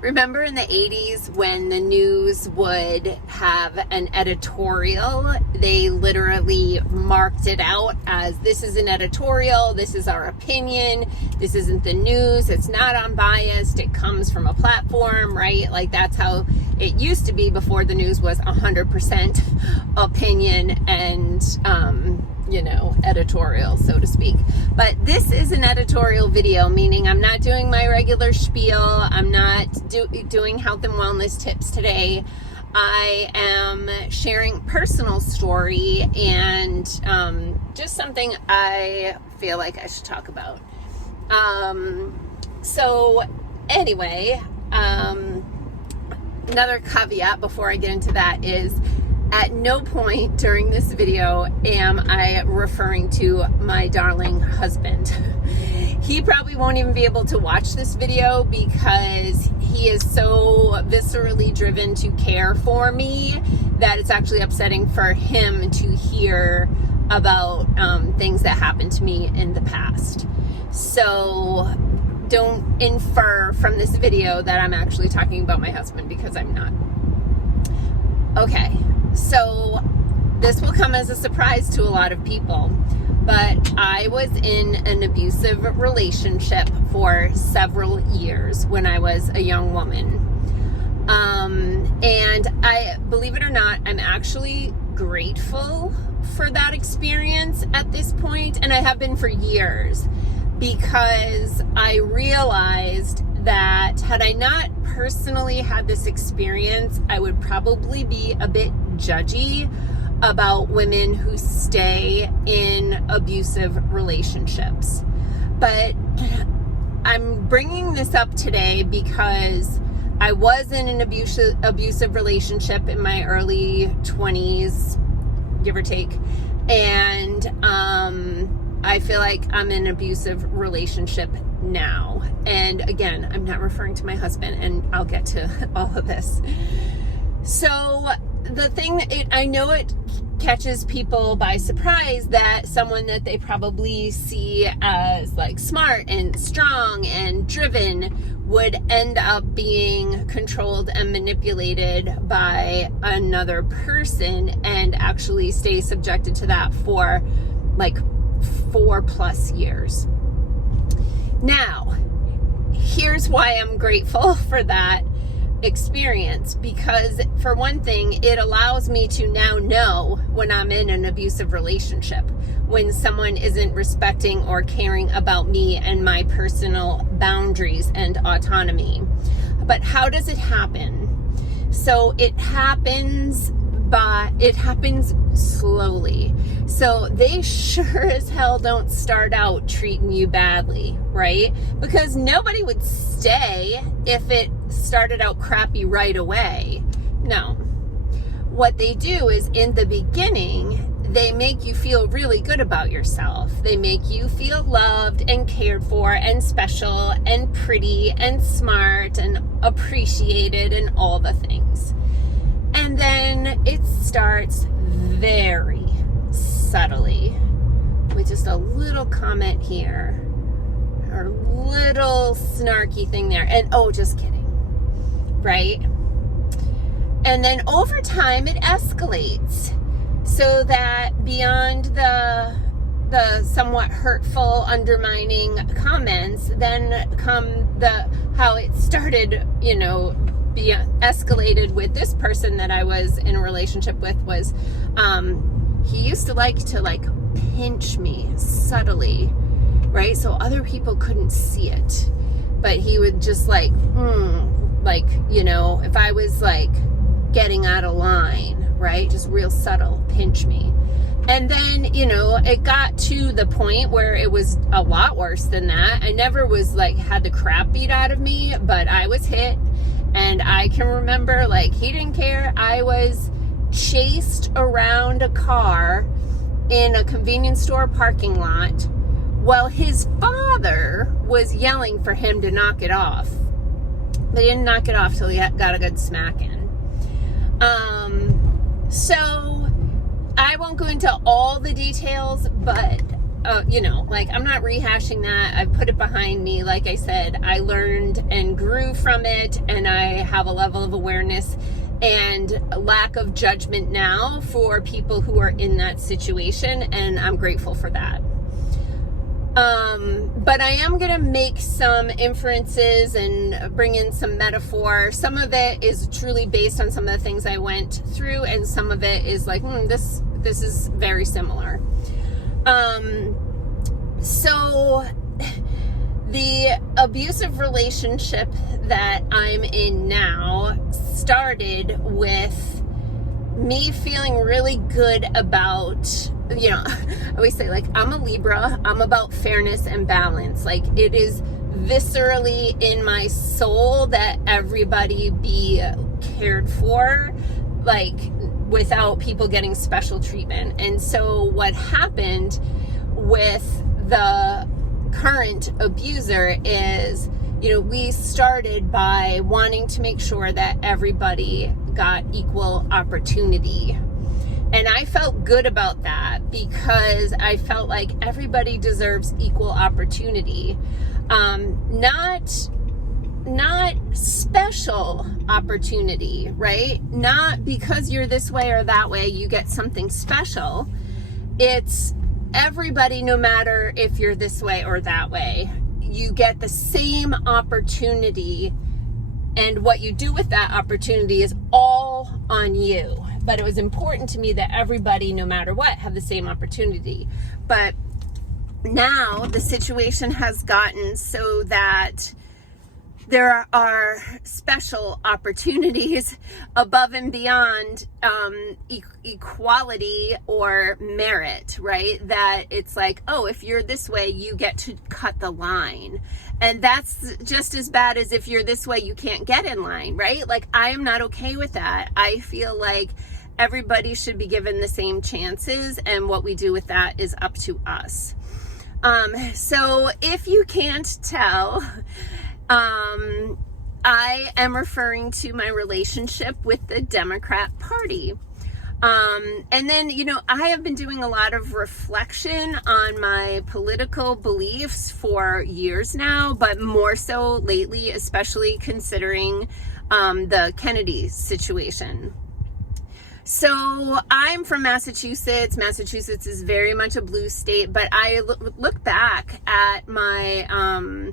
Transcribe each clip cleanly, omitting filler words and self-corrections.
Remember in the 80s when the news would have an editorial? They literally marked it out as, this is an editorial, this is our opinion, this isn't the news, it's not unbiased, it comes from a platform, right? Like that's how it used to be before the news was 100% opinion and, editorial, so to speak. But this is an editorial video, meaning I'm not doing my regular spiel. I'm not doing health and wellness tips today. I am sharing personal story and just something I feel like I should talk about. So anyway, another caveat before I get into that is, at no point during this video am I referring to my darling husband. He probably won't even be able to watch this video because he is so viscerally driven to care for me that it's actually upsetting for him to hear about things that happened to me in the past. So don't infer from this video that I'm actually talking about my husband, because I'm not. Okay. So this will come as a surprise to a lot of people, but I was in an abusive relationship for several years when I was a young woman. And I, believe it or not, I'm actually grateful for that experience at this point, and I have been for years, because I realized that had I not personally had this experience, I would probably be a bit judgy about women who stay in abusive relationships. But I'm bringing this up today because I was in an abusive relationship in my early 20s, give or take, and I feel like I'm in an abusive relationship now. And again, I'm not referring to my husband, and I'll get to all of this. So the thing, I know it catches people by surprise that someone that they probably see as like smart and strong and driven would end up being controlled and manipulated by another person and actually stay subjected to that for like 4+ years. Now, here's why I'm grateful for that experience, because for one thing, it allows me to now know when I'm in an abusive relationship, when someone isn't respecting or caring about me and my personal boundaries and autonomy. But how does it happen? So it happens slowly. So they sure as hell don't start out treating you badly, right? Because nobody would stay if it started out crappy right away. No. What they do is, in the beginning, they make you feel really good about yourself. They make you feel loved and cared for and special and pretty and smart and appreciated and all the things. And then it starts very subtly with just a little comment here or little snarky thing there. And oh, just kidding. Right? And then over time it escalates so that beyond the somewhat hurtful, undermining comments, then come how it started, be escalated with this person that I was in a relationship with was, he used to like to pinch me subtly, right? So other people couldn't see it, but he would just if I was getting out of line, right? Just real subtle, pinch me. And then, it got to the point where it was a lot worse than that. I never was had the crap beat out of me, but I was hit. And I can remember, he didn't care. I was chased around a car in a convenience store parking lot while his father was yelling for him to knock it off. They didn't knock it off till he got a good smack in. So I won't go into all the details, but I'm not rehashing that. I've put it behind me. Like I said, I learned and grew from it, and have a level of awareness and lack of judgment now for people who are in that situation, and I'm grateful for that. But I am going to make some inferences and bring in some metaphor. Some of it is truly based on some of the things I went through, and some of it is like, this is very similar. So the abusive relationship that I'm in now started with me feeling really good about, I always say, like, I'm a Libra, I'm about fairness and balance. Like, it is viscerally in my soul that everybody be cared for, like, without people getting special treatment. And so what happened with the current abuser is, we started by wanting to make sure that everybody got equal opportunity. And I felt good about that because I felt like everybody deserves equal opportunity. Not special opportunity, right? Not because you're this way or that way, you get something special. It's everybody, no matter if you're this way or that way, you get the same opportunity, and what you do with that opportunity is all on you. But it was important to me that everybody, no matter what, have the same opportunity. But now the situation has gotten so that there are special opportunities above and beyond equality or merit, right? That it's like, oh, if you're this way, you get to cut the line. And that's just as bad as if you're this way, you can't get in line, right? Like, I am not okay with that. I feel like everybody should be given the same chances, and what we do with that is up to us. So if you can't tell, I am referring to my relationship with the Democrat Party. And then, I have been doing a lot of reflection on my political beliefs for years now, but more so lately, especially considering the Kennedy situation. So I'm from Massachusetts. Massachusetts is very much a blue state, but I look back at my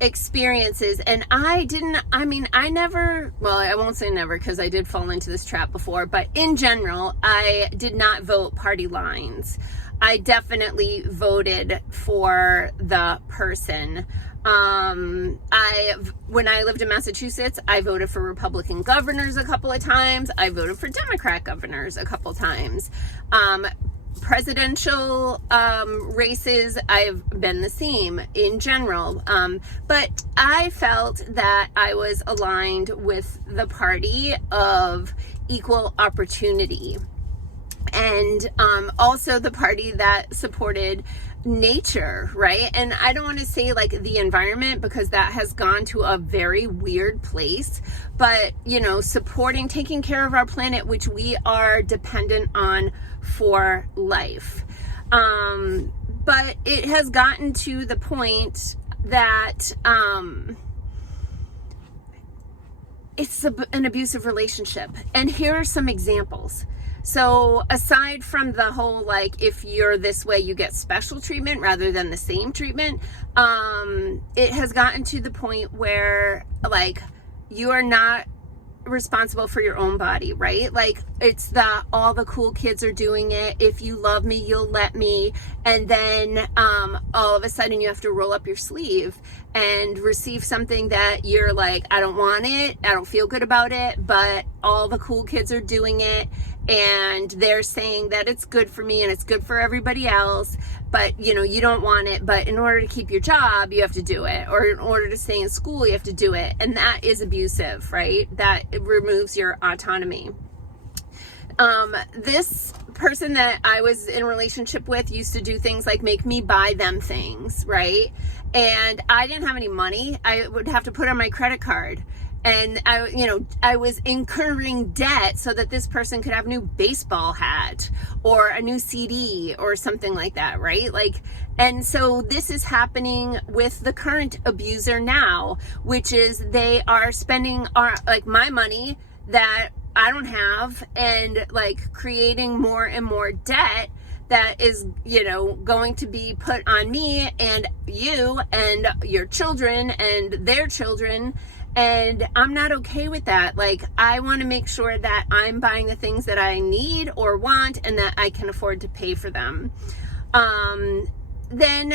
experiences, and I won't say never, because I did fall into this trap before, but in general, I did not vote party lines. I definitely voted for the person. When I lived in Massachusetts, I voted for Republican governors a couple of times. I voted for Democrat governors a couple of times. Presidential races, I've been the same in general. But I felt that I was aligned with the party of equal opportunity. And also the party that supported nature, right? And I don't want to say like the environment, because that has gone to a very weird place, but supporting, taking care of our planet, which we are dependent on for life. But it has gotten to the point that it's an abusive relationship. And here are some examples. So aside from the whole, like, if you're this way, you get special treatment rather than the same treatment, it has gotten to the point where, like, you are not responsible for your own body, right? Like, it's all the cool kids are doing it. If you love me, you'll let me. And then all of a sudden you have to roll up your sleeve and receive something that you're like, I don't want it, I don't feel good about it, but all the cool kids are doing it, and they're saying that it's good for me and it's good for everybody else, but you don't want it, but in order to keep your job, you have to do it, or in order to stay in school, you have to do it. And that is abusive, right? That removes your autonomy. This person that I was in a relationship with used to do things like make me buy them things, right? And I didn't have any money. I would have to put on my credit card. And I was incurring debt so that this person could have a new baseball hat or a new CD or something like that, right? Like, and so this is happening with the current abuser now, which is they are spending my money that I don't have, and like creating more and more debt that is, going to be put on me and you and your children and their children. And I'm not okay with that. Like, I want to make sure that I'm buying the things that I need or want and that I can afford to pay for them. Then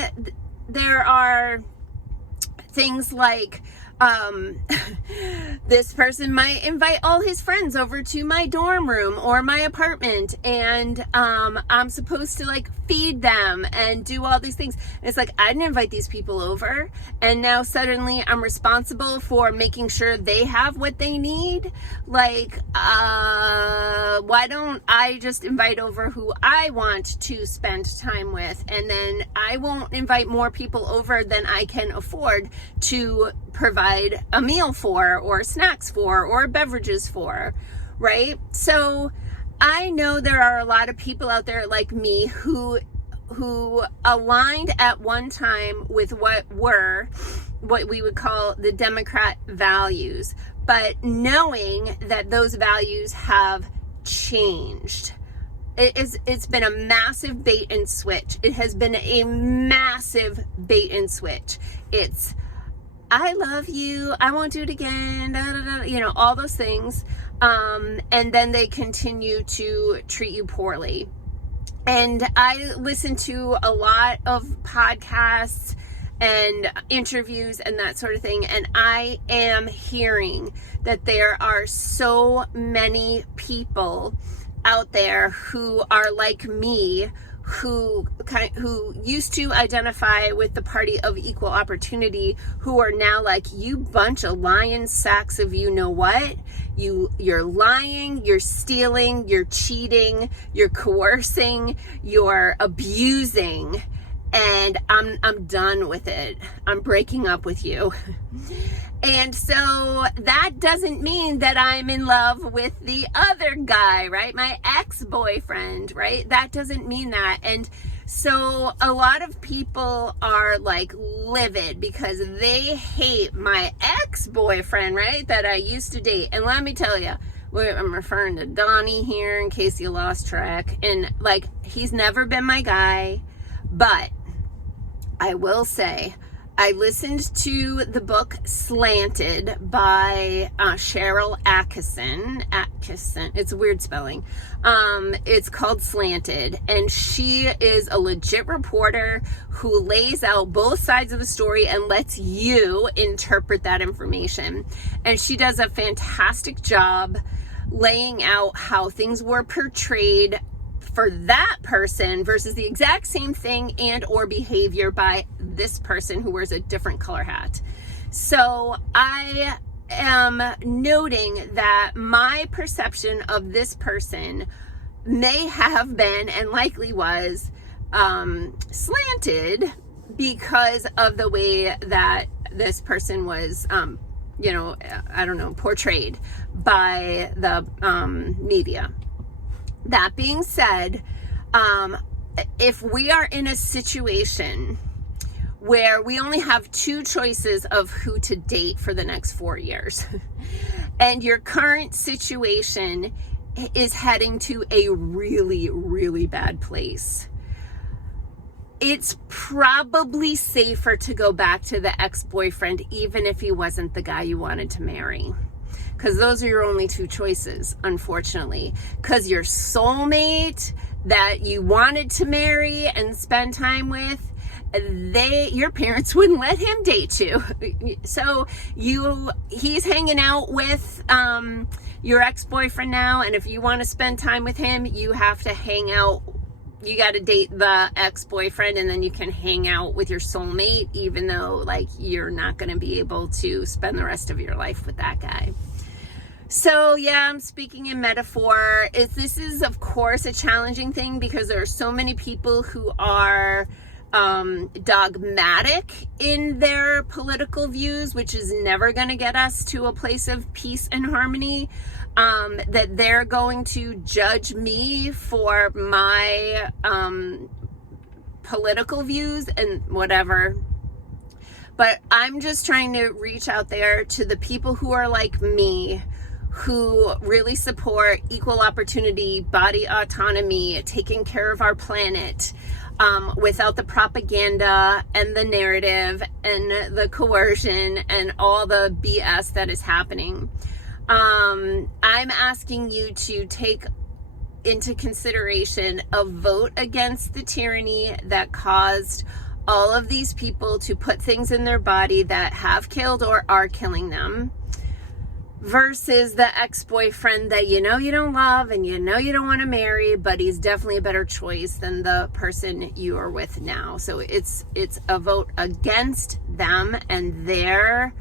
there are things like, this person might invite all his friends over to my dorm room or my apartment, and I'm supposed to like feed them and do all these things. And it's like, I didn't invite these people over, and now suddenly I'm responsible for making sure they have what they need. Like, why don't I just invite over who I want to spend time with, and then I won't invite more people over than I can afford to provide a meal for, or snacks for, or beverages for, right? So I know there are a lot of people out there like me who aligned at one time with what we would call the Democrat values, but knowing that those values have changed. It's been a massive bait and switch. It has been a massive bait and switch. It's, I love you, I won't do it again, all those things. And then they continue to treat you poorly. And I listen to a lot of podcasts and interviews and that sort of thing. And I am hearing that there are so many people out there who are like me, who used to identify with the party of equal opportunity, who are now like, you bunch of lying sacks of what? You're lying, you're stealing, you're cheating, you're coercing, you're abusing, and I'm done with it. I'm breaking up with you. And so that doesn't mean that I'm in love with the other guy, right? My ex-boyfriend, right? That doesn't mean that. And so a lot of people are like livid because they hate my ex-boyfriend, right? That I used to date. And let me tell you, I'm referring to Donnie here in case you lost track. And like, he's never been my guy, but I will say, I listened to the book Slanted by Cheryl Atkinson. It's a weird spelling. It's called Slanted, and she is a legit reporter who lays out both sides of the story and lets you interpret that information. And she does a fantastic job laying out how things were portrayed for that person versus the exact same thing and or behavior by this person who wears a different color hat. So I am noting that my perception of this person may have been and likely was slanted because of the way that this person was portrayed by the media. That being said, if we are in a situation where we only have two choices of who to date for the next 4 years, and your current situation is heading to a really, really bad place, it's probably safer to go back to the ex-boyfriend, even if he wasn't the guy you wanted to marry. Because those are your only two choices, unfortunately. Because your soulmate that you wanted to marry and spend time with, your parents wouldn't let him date you. So he's hanging out with your ex-boyfriend now, and if you want to spend time with him, you have to hang out. You got to date the ex-boyfriend, and then you can hang out with your soulmate, even though like you're not going to be able to spend the rest of your life with that guy. So yeah, I'm speaking in metaphor. This is of course a challenging thing because there are so many people who are dogmatic in their political views, which is never going to get us to a place of peace and harmony, that they're going to judge me for my political views and whatever. But I'm just trying to reach out there to the people who are like me, who really support equal opportunity, body autonomy, taking care of our planet, without the propaganda and the narrative and the coercion and all the BS that is happening. I'm asking you to take into consideration a vote against the tyranny that caused all of these people to put things in their body that have killed or are killing them, versus the ex-boyfriend that you don't love and you don't want to marry, but he's definitely a better choice than the person you are with now. So it's a vote against them and their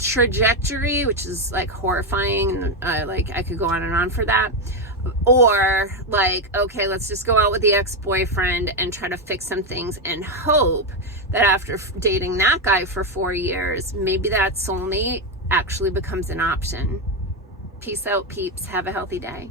trajectory, which is like horrifying. Like I could go on and on for that. Or like, okay, let's just go out with the ex-boyfriend and try to fix some things and hope that after dating that guy for 4 years, maybe that soulmate actually becomes an option. Peace out, peeps. Have a healthy day.